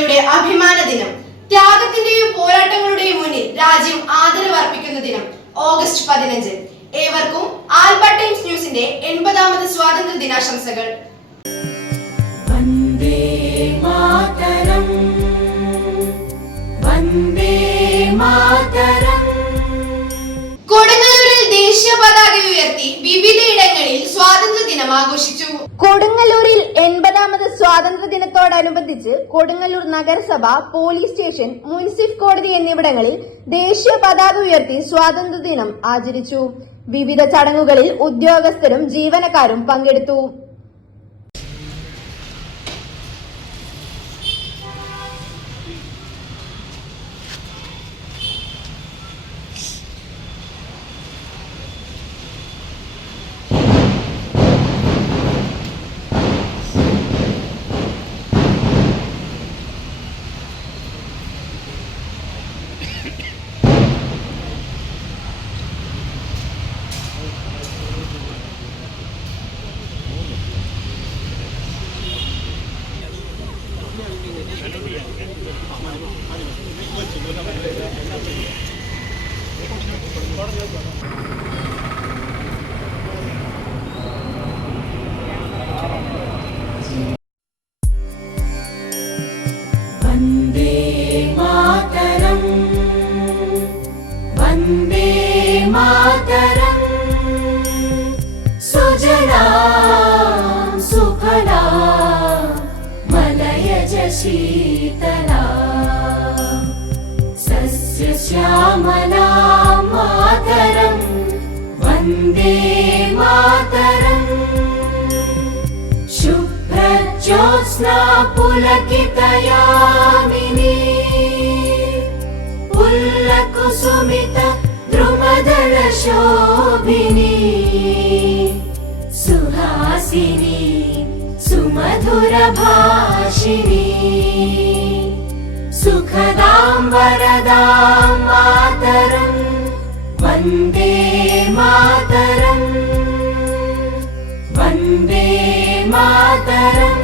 മലയാളികളുടെ അഭിമാന ദിനം, ത്യാഗത്തിന്റെയും പോരാട്ടങ്ങളുടെയും മുന്നിൽ രാജ്യം ആദരവർപ്പിക്കുന്ന ദിനം ഓഗസ്റ്റ് 15. ഏവർക്കും ആൽബ ടൈംസ് ന്യൂസിന്റെ 80ാമത് സ്വാതന്ത്ര്യ ദിനാശംസകൾ. വന്ദേ മാതരം, വന്ദേ മാതരം. കൊടുങ്ങല്ലൂരിൽ ദേശീയ പതാക ഉയർത്തി വിവിധയിടങ്ങളിൽ സ്വാതന്ത്ര്യ ദിനം ആഘോഷിച്ചു. കൊടുങ്ങല്ലൂരിൽ 80ാമത് സ്വാതന്ത്ര്യ ദിനത്തോടനുബന്ധിച്ച് കൊടുങ്ങല്ലൂർ നഗരസഭ, പോലീസ് സ്റ്റേഷൻ, മുനിസിപ്പൽ കോടതി എന്നിവിടങ്ങളിൽ ദേശീയ പതാക ഉയർത്തി സ്വാതന്ത്ര്യ ദിനം ആചരിച്ചു. വിവിധ ചടങ്ങുകളിൽ ഉദ്യോഗസ്ഥരും ജീവനക്കാരും പങ്കെടുത്തു. വന്ദേ മാതരം, വന്ദേ മാതരം. സുജലാം സുഫലാം മലയജ ശീതലാം സസ്യശ്യാമലാം മാതരം. വന്ദേ മാതരം. ശുഭ്രജ്യോത്സ്നാ പുലകിതയാമിനി പുല്ലകുസുമിത ദ്രുമദള ശോഭിനി സുഹാസിനി സുമധുര ഭാഷിണി സുഖദാം വരദാം മാതരം. വന്ദേ മാതരം, വന്ദേ മാതരം.